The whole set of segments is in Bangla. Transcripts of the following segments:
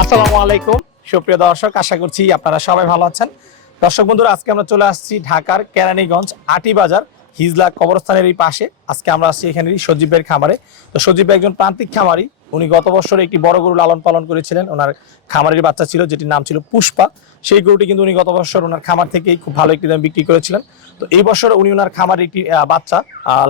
আসসালামু আলাইকুম সুপ্রিয় দর্শক, আশা করছি আপনারা সবাই ভালো আছেন। দর্শক বন্ধুরা, আজকে আমরা চলে আসছি ঢাকার কেরানীগঞ্জ আটি বাজার হিজলা কবরস্থানের এই পাশে। আজকে আমরা আসছি এখানে সজীব ভাইয়ের খামারে। তো সজীব ভাই একজন প্রান্তিক খামারি। উনি গত বছরে একটি বড় গরু লালন পালন করেছিলেন। ওনার খামারের বাচ্চা ছিল যেটির নাম ছিল পুষ্পা। সেই গরুটি কিন্তু উনি গত বছর ওনার খামার থেকেই খুব ভালো একটি দাম বিক্রি করেছিলেন। তো এই বছর উনি ওনার খামারে একটি বাচ্চা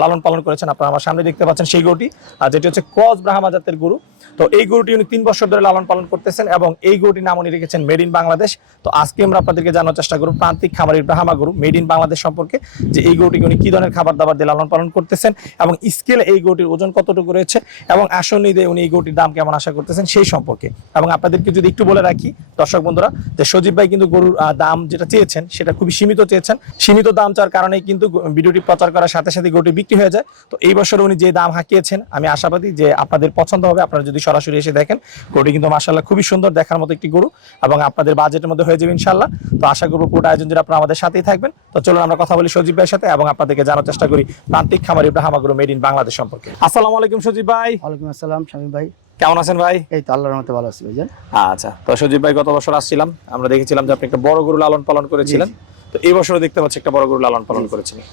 লালন পালন করেছেন। আপনারা আমার সামনে দেখতে পাচ্ছেন সেই গরুটি, যেটি হচ্ছে ক্রস ব্রাহ্মা জাতের গরু। তো এই গরুটি উনি 3 বছর ধরে লালন পালন করতেছেন এবং এই গরুটির নাম উনি রেখেছেন মেড ইন বাংলাদেশ। তো আজকে আমরা আপনাদেরকে জানার চেষ্টা করব প্রান্তিক খামারের ব্রাহ্মা গরু মেড ইন বাংলাদেশ সম্পর্কে, যে এই গরুটিকে উনি কি ধরনের খাবার দাবার দিয়ে লালন পালন করতেছেন এবং স্কেলে এই গরুটির ওজন কতটুকু রয়েছে এবং আসন ঈদে উনি এই গরুটির দাম কেমন আশা করতেছেন সেই সম্পর্কে। এবং আপনাদেরকে যদি একটু বলে রাখি দর্শক বন্ধুরা, যে সজীব ভাই কিন্তু গরুর দাম যেটা চেয়েছেন সেটা খুবই সীমিত চেয়েছেন। সীমিত দাম চাওয়ার কারণে কিন্তু ভিডিওটি প্রচার করার সাথে সাথে গরুটি বিক্রি হয়ে যায়। তো এই বছর উনি যে দাম হাঁকিয়েছেন আমি আশাবাদী যে আপনাদের পছন্দ হবে। আপনারা যদি সরাসরি এসে দেখেন গরুটি কিন্তু মাশাআল্লাহ খুবই সুন্দর, দেখার মতো একটি গরু এবং আপনাদের বাজেটের মধ্যে হয়ে যাবে ইনশাআল্লাহ। তো আশা করব পুরো আয়োজন জুড়ে আপনারা আমাদের সাথেই থাকবেন। তো চলুন আমরা কথা বলি সজীব ভাইয়ের সাথে এবং আপনাদেরকে জানার চেষ্টা করি প্রান্তিক খামারি ব্রাহ্মা গরু মেড ইন বাংলাদেশ সম্পর্কে। আসসালামু আলাইকুম সজীব ভাই। ওয়ালাইকুম আসসালাম শামীম ভাই, কেমন আছেন ভাই? এই তো আল্লাহর রহমতে ভালো আছি ভাইজান। আচ্ছা, তো সজীব ভাই গত বছর আসছিলাম, আমরা দেখেছিলাম যে আপনি একটা বড় গরু লালন পালন করেছিলেন। তো এই বছরও দেখতে পাচ্ছি একটা বড় গরু লালন পালন করেছিলেন।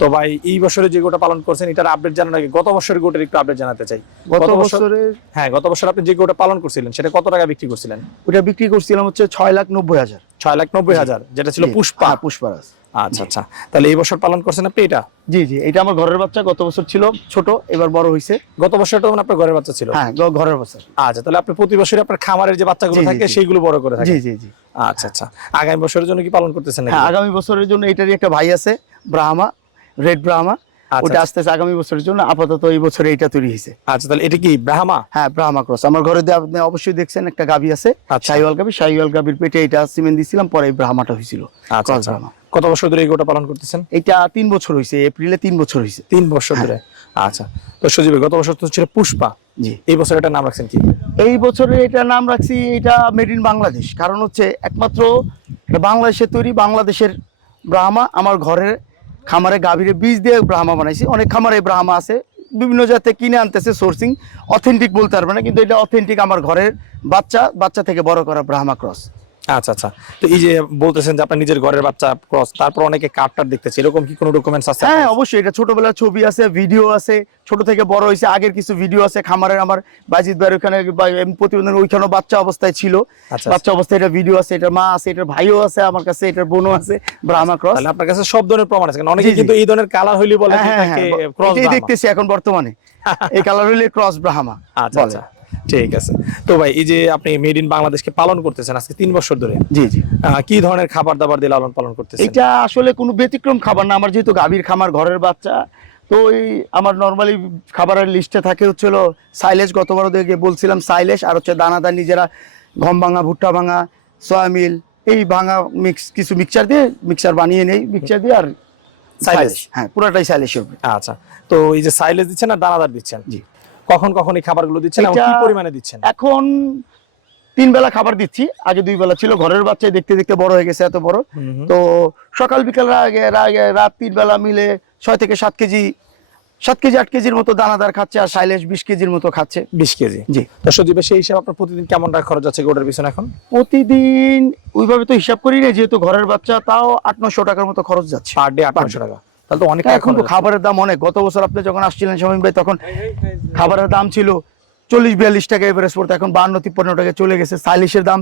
তো ভাই এই বছরে যে গোটা পালন করছেন এটার আপডেট জানার আগে গত বছরের গোটার একটু আপডেট জানাতে চাই। গত বছরের গত বছর আপনি যে গোটা পালন করছিলেন সেটা কত টাকা বিক্রি করছিলেন? ওটা বিক্রি করছিলাম হচ্ছে 6,90,000। 6,90,000, যেটা ছিল পুষ্পা। পুষ্পারাজ। আচ্ছা আচ্ছা, তাহলে এই বছর পালন করছেন আপনি এটা? জি জি, এটা আমার ঘরের বাচ্চা। গত বছর ছিল ছোট, এবার বড় হইছে। গত বছরটা মানে আপনার ঘরের বাচ্চা ছিল? হ্যাঁ, ঘরের বাচ্চা। আচ্ছা, তাহলে আপনি প্রতি বছরই আপনার খামারের যে বাচ্চাগুলো জি, জি, থাকে জি। সেইগুলো বড় করে থাকেন? জি জি জি। আচ্ছা আচ্ছা, আগামী বছরের জন্য কি পালন করতেছেন নাকি? হ্যাঁ, আগামী বছরের জন্য এটারই একটা ভাই আছে ব্রাহ্মা, রেড ব্রাহ্মা। আচ্ছা, ওটা আসতেছে আগামী বছরের জন্য। আপাতত এই বছরে এটা তৈরি হয়েছে। আচ্ছা, তাহলে এটা কি ব্রাহ্মা? হ্যাঁ, ব্রাহ্মা ক্রস। আমার ঘরে দিয়ে আপনি অবশ্যই দেখছেন একটা গাভী আছে, আচ্ছা। শাহিওয়াল গাভীর পেটে এটা সিমেন্ট দিছিলাম, পরে এই ব্রাহ্মাটা হয়েছিল। আচ্ছা ক্রস আচ্ছা, ব্রাহ্মা। কত বছর ধরে এই গোটা পালন করতেছেন? এটা 3 বছর হয়েছে, এপ্রিলে 3 বছর হয়েছে। 3 বছর ধরে। আচ্ছা, তো সজীব ভাই গত বছর তো ছিল পুষ্পা, জি। এই বছর এটার নাম রাখছেন কি? এই বছরে এটা নাম রাখছি এটা মেড ইন বাংলাদেশ। কারণ হচ্ছে একমাত্র এটা বাংলাদেশের তৈরি, বাংলাদেশের ব্রাহ্মা। আমার ঘরের খামারে গাভীরে বীজ দিয়ে ব্রাহ্মা বানাইছি। অনেক খামারে ব্রাহ্মা আছে, বিভিন্ন জাতে কিনে আনতেছে, সোর্সিং। অথেন্টিক বলতে পারবে না, কিন্তু এটা অথেন্টিক আমার ঘরের বাচ্চা থেকে বড় করা ব্রাহ্মা ক্রস। আচ্ছা আচ্ছা, তো এই যে বলতেছেন যে আপনার নিজের ঘরের বাচ্চা ক্রস, তারপর অনেকে কার্ডটার দেখতেছে, এরকম কি কোনো ডকুমেন্টস আছে? হ্যাঁ অবশ্যই, এটা ছোটবেলার ছবি আছে, ভিডিও আছে, ছোট থেকে বড় হয়েছে আগের কিছু ভিডিও আছে খামারের। আমার বাজিদ ভাইয়ের ওইখানে প্রতিবেদন ওইখানেও বাচ্চা অবস্থায় ছিল। আচ্ছা, বাচ্চা অবস্থায় এটা ভিডিও আছে, এটার মা আছে, এটার ভাইও আছে আমার কাছে, এটার বোনও আছে, ব্রাহ্মা ক্রস। তাহলে আপনার কাছে সব ধরনের প্রমাণ আছে? কারণ অনেকে জি, জি। কিন্তু এই ধরনের কালার হইলে বলে যে হ্যাঁ এটাকে হ্যাঁ, ক্রস এটাই ব্রাহ্মা। দেখতেছি এখন বর্তমানে, এই কালার হইলে ক্রস ব্রাহ্মা আচ্ছা বলে। আচ্ছা, ঠিক আছে। তো ভাই এই যে আপনি মেড ইন বাংলাদেশকে পালন করতেছেন আজকে 3 বছর ধরে, জি জি। কি ধরনের খাবার দাবার দিয়ে লালন পালন করতেছেন? এটা আসলে কোনো ব্যতিক্রম খাবার না। আমার যেহেতু গাভীর খামার, ঘরের বাচ্চা, তো এই আমার নর্মালি খাবারের লিস্টে থাকে হচ্ছিল সাইলেজ। গতবার ওদেরকে বলছিলাম সাইলেজ, আর হচ্ছে দানাদার নিজেরা গম ভাঙা, ভুট্টা ভাঙা, সয়ামিল, এই ভাঙা কিছু মিক্সচার বানিয়ে নেই, মিক্সচার দিয়ে আর সাইলেজ। হ্যাঁ, পুরাটাই সাইলেজ হবে। আচ্ছা, তো এই যে সাইলেজ দিচ্ছেন আর দানাদার দিচ্ছেন, জি। কখন কখন এই খাবারগুলো দিচ্ছেন এবং এটা কি পরিমাণে দিচ্ছেন? এখন 3 বেলা খাবার দিচ্ছি, আগে 2 বেলা ছিল। ঘরের বাচ্চা দেখতে দেখতে বড় হয়ে গেছে, এত বড়। তো সকাল বিকাল রাত 3 বেলা মিলে 6 থেকে 7 কেজি 8 কেজির মতো দানাদার খাচ্ছে, আর সাইলেজ 20 কেজির মতো খাচ্ছে। 20 কেজি? জি। তো সজীব ভাই, সেই হিসাব আপনার প্রতিদিন কেমন টাকা খরচ আছে গোটার পিছনে এখন? প্রতিদিন ওইভাবে তো হিসাব করি না, যেহেতু ঘরের বাচ্চা, তাও 800-900 টাকার মতো খরচ যাচ্ছে পার ডে 800 টাকা? তাহলে তো অনেক। এখন তো খাবারের দাম অনেক। গত বছর আপনি যখন আসছিলেন শামীম ভাই, তখন খাবারের দাম ছিল 40-42 টাকা এভারেজ পড়তো, এখন 52-53 টাকা চলে গেছে। সাইলিশের দাম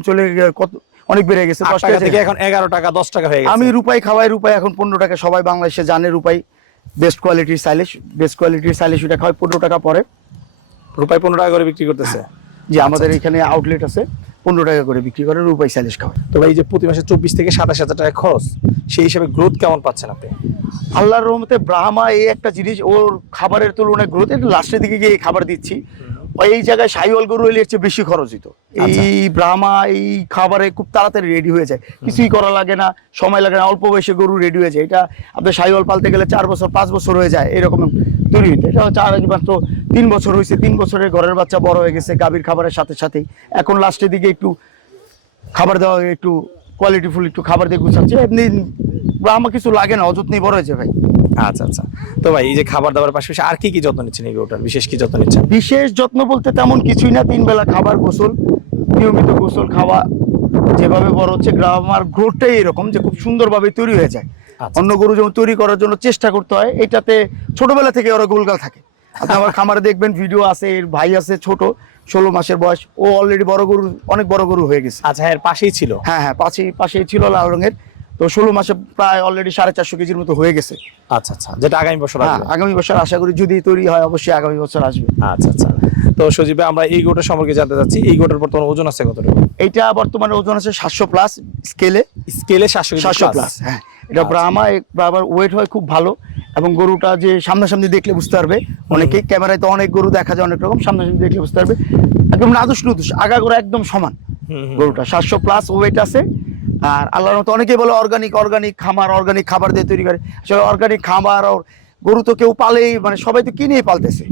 অনেক বেড়ে গেছে, 10 টাকা থেকে এখন 11 টাকা 10 টাকা হয়ে গেছে। আমি রূপাই খাওয়াই, রূপাই এখন 15 টাকা। সবাই বাংলাদেশে জানে রূপাই বেস্ট কোয়ালিটির সাইলিশ, ওটা খাওয়াই 15 টাকা পরে। রূপায় 15 টাকা করে বিক্রি করতেছে? যে আমাদের এখানে আউটলেট আছে, 15 টাকা করে বিক্রি করে রূপাই সাইলিশ খাওয়াই। তো ভাই এই যে প্রতি মাসে 24 থেকে 27 হাজার টাকা খরচ, সেই হিসাবে গ্রোথ কেমন পাচ্ছেন আপনি? আল্লাহর রহমতে ব্রাহ্মা এই একটা জিনিস, ওর খাবারের তুলনায় গ্রোথ একটু লাস্টের দিকে গিয়ে খাবার দিচ্ছি। এই জায়গায় শাহিওয়াল গরু হলে এর চেয়ে বেশি খরচ হতো। এই ব্রাহ্মা এই খাবারে খুব তাড়াতাড়ি রেডি হয়ে যায়, কিছুই করা লাগে না, সময় লাগে না, অল্প বয়সে গরু রেডি হয়ে যায়। এটা আপনার শাহিওয়াল পালতে গেলে 4 বছর 5 বছর হয়ে যায় এরকম তৈরি হইতে। এটা হচ্ছে মাত্র 3 বছর হয়েছে। 3 বছরের ঘরের বাচ্চা বড় হয়ে গেছে গাভীর খাবারের সাথে সাথেই। এখন লাস্টের দিকে একটু খাবার দেওয়া, একটু কোয়ালিটিফুল একটু খাবার দিয়ে গুছাচ্ছে। এমনি ব্রাহ্মা কিছু লাগে না, অযত্নেই বড় হয়েছে ভাই। আচ্ছা আচ্ছা, তো ভাই এই যে খাবার দাবার পাশাপাশি আর কি কি যত্ন নিচ্ছেন এই গরুটার? বিশেষ কি যত্ন নিচ্ছেন? বিশেষ যত্ন বলতে তেমন কিছুই না। 3 বেলা খাবার, গোসল, নিয়মিত গোসল খাওয়া, যেভাবে বড় হচ্ছে ব্রাহ্মার গ্রোথটাই এরকম যে খুব সুন্দরভাবে তৈরি হয়ে যায়। আচ্ছা। অন্য গরু যেমন তৈরি করার জন্য চেষ্টা করতে হয়, এটাতে ছোটবেলা থেকে ওরা গোলগাল থাকে। আপনি আমার খামারে দেখবেন ভিডিও আছে, এর ভাই আছে ছোট 16 মাসের বয়স, ও অলরেডি বড় গরু, অনেক বড় গরু হয়ে গেছে। আচ্ছা, এর পাশেই ছিল। হ্যাঁ হ্যাঁ, পাশেই ছিল লাল রঙের। তো 16 মাসে প্রায় অলরেডি 450 কেজির মতো হয়ে গেছে। আচ্ছা আচ্ছা, যেটা আগামী বছর হ্যাঁ, আসবে। আগামী বছর আশা করি যদি তৈরি হয় অবশ্যই আগামী বছর আসবে। আচ্ছা আচ্ছা। তো সজীব ভাই, আমরা এই গোটা সম্পর্কে জানতে চাচ্ছি, এই গোটার বর্তমান ওজন আছে কতটুকু? এইটা বর্তমানে ওজন আছে 700 প্লাস, স্কেলে স্কেলে 700 প্লাস। হ্যাঁ, এটা আচ্ছা। ব্রাহ্মা, আবার ওয়েট হয় খুব ভালো। এবং গরুটা যে সামনাসামনি দেখলে বুঝতে পারবে, অনেকেই ক্যামেরায় তো অনেক গরু দেখা যায় অনেক রকম, সামনাসামনি দেখলে বুঝতে পারবে একদম নাদুস নুদুস, আগাগোড়া একদম সমান। গরুটা 700 প্লাস ওয়েট আছে। আর আল্লাহর মতো অনেকেই বলে অর্গানিক খামার, অর্গানিক খাবার দিয়ে তৈরি করে। আসলে অর্গানিক খাবার আর গরু তো কেউ পালেই, মানে সবাই তো কিনেই পালতেছে।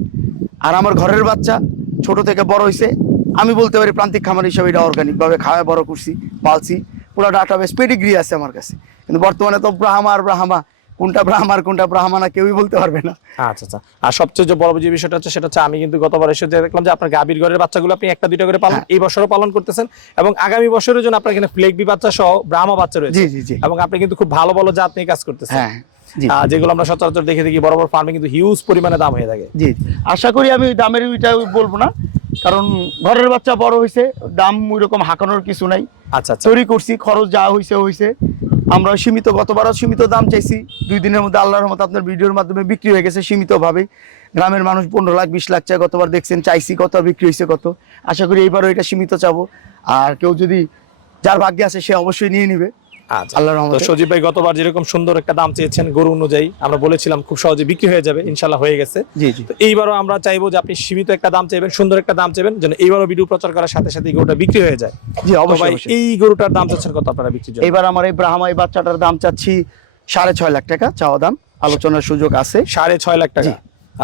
আর আমার ঘরের বাচ্চা ছোট থেকে বড় হয়েছে, আমি বলতে পারি প্রান্তিক খামার হিসেবে এটা অর্গানিক ভাবে খাওয়া বড় করছি, পালছি। পুরো ডাটাবেস পেডিগ্রি আছে আমার কাছে। কিন্তু বর্তমানে তো ব্রাহ্মা, কোনটা ব্রাহ্মার কোনটা ব্রাহ্মণা কেউই বলতে পারবে না। আচ্ছা আচ্ছা। আর সবচেয়ে যে বড় যে বিষয়টা হচ্ছে, সেটা হচ্ছে আমি কিন্তু গতবার এসে দেখলাম যে আপনার গাভীর ঘরের বাচ্চাগুলো আপনি একটা দুইটা করে পালন, এই বছরও পালন করতেছেন, এবং আগামী বছরের জন্য আপনার এখানে ফ্লেগবি বাচ্চা সহ ব্রাহ্মা বাচ্চা রয়েছে। জি জি জি। এবং আপনি কিন্তু খুব ভালো ভালো জাত নিয়ে কাজ করতেছেন। হ্যাঁ জি যেগুলো আমরা সচরাচর দেখে দেখি বড় বড় ফার্মে কিন্তু হিউজ পরিমাণে দাম হয়ে থাকে। জি। আশা করি আমি দামের ওইটা বলবো না, কারণ ঘরের বাচ্চা বড় হয়েছে, দাম ওই রকম হাঁকানোর কিছু নাই। আচ্ছা আচ্ছা। তৈরি করছি, খরচ যা হয়েছে। আমরা সীমিত, গতবারও সীমিত দাম চাইছি, 2 দিনের মধ্যে আল্লাহর রহমতে আপনার ভিডিওর মাধ্যমে বিক্রি হয়ে গেছে সীমিতভাবে। গ্রামের মানুষ 15 লাখ 20 লাখ চায়, গতবার দেখছেন চাইছি কত, বিক্রি হয়েছে কত। আশা করি এইবারও এটা সীমিত চাবো। আর কেউ যদি যার ভাগ্যে আছে সে অবশ্যই নিয়ে নিবে আচ্ছা। আল্লাহর তো রহমতে। সজীব ভাই, গতবার যেরকম সুন্দর একটা দাম চেয়েছেন গরু অনুযায়ী, আমরা বলেছিলাম খুব সহজে বিক্রি হয়ে যাবে, ইনশাল্লাহ হয়ে গেছে। জি জি তো এইবারও আমরা চাইবো যে আপনি সীমিত একটা দাম চাইবেন, সুন্দর একটা দাম চাইবেন, যেন এইবারও ভিডিও প্রচার করার সাথে সাথে এই গরুটা বিক্রি হয়ে যায়। জি, তো অবশ্যই ভাই, অবশ্যই। এই গরুটার দাম চাচ্ছেন কত আপনারা বিক্রির জন্য? এবার আমার এই ব্রাহ্মা এই বাচ্চাটার দাম চাচ্ছি 6.5 লাখ টাকা চাওয়া দাম, আলোচনার সুযোগ আছে। 6.5 লাখ টাকা।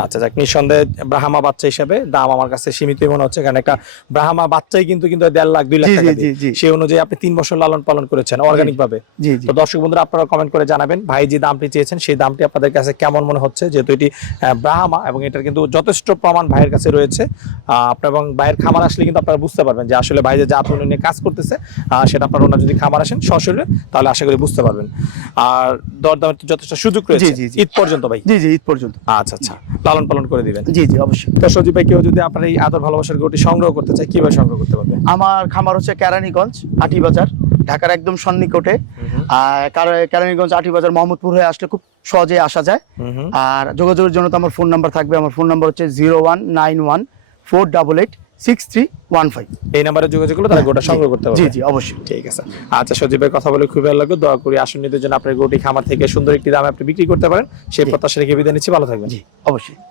আচ্ছা যাক, নিঃসন্দেহে ব্রাহ্মা বাচ্চা হিসাবে দাম আমার কাছে সীমিতই মনে হচ্ছে, কারণ একটা ব্রাহ্মা বাচ্চাই কিন্তু 1.5 লাখ 2 লাখ জি, টাকা জি, জি। সেই অনুযায়ী আপনি 3 বছর লালন পালন করেছেন অর্গানিক ভাবে। জি জি। তো দর্শক বন্ধুরা, আপনারা কমেন্ট করে জানাবেন ভাই যে দামটি চেয়েছেন সেই দামটি আপনাদের কাছে কেমন মনে হচ্ছে, যেহেতু এটি ব্রাহ্মা এবং এটার কিন্তু যথেষ্ট প্রমাণ ভাইয়ের কাছে রয়েছে। আপনার এবং ভাইয়ের খামার আসলে কিন্তু আপনারা বুঝতে পারবেন যে আসলে ভাই যে জাত নিয়ে কাজ করতেছে, সেটা আপনারা ওনার যদি খামার আসেন সরাসরি, তাহলে আশা করি বুঝতে পারবেন। আর দরদামের তো যথেষ্ট সুযোগ রয়েছে জি, জি, জি। ঈদ পর্যন্ত ভাই। জি জি, ঈদ পর্যন্ত। আচ্ছা আচ্ছা, লালন পালন করে দিবেন। জি জি, অবশ্যই। তো সজীব ভাই, কেউ যদি আপনার এই আদর ভালোবাসার গরুটি সংগ্রহ করতে চায়, কিভাবে সংগ্রহ করতে পারবে? আমার খামার হচ্ছে কেরানীগঞ্জ আটিবাজার, ঢাকার একদম সন্নিকটে। আর কেরানীগঞ্জ আটিবাজার মোহাম্মদপুর হয়ে আসলে খুব সহজে আসা যায়। আর যোগাযোগের জন্য তো আমার ফোন নাম্বার থাকবে, আমার ফোন নাম্বার হচ্ছে 0191486315। এই নাম্বারে যোগাযোগ করলে তারা গোটা সংগ্রহ করতে পারবে। জি জি, অবশ্যই। ঠিক আছে। আচ্ছা সজীব ভাই, কথা বলে খুবই ভালো লাগলো। দোয়া করি আসন্নিদের জন্য আপনার গরুটি খামার থেকে সুন্দর একটি দামে আপনি বিক্রি করতে পারেন, সেই প্রত্যাশা রেখে বিদায় নিচ্ছি। ভালো থাকবেন। জি, অবশ্যই।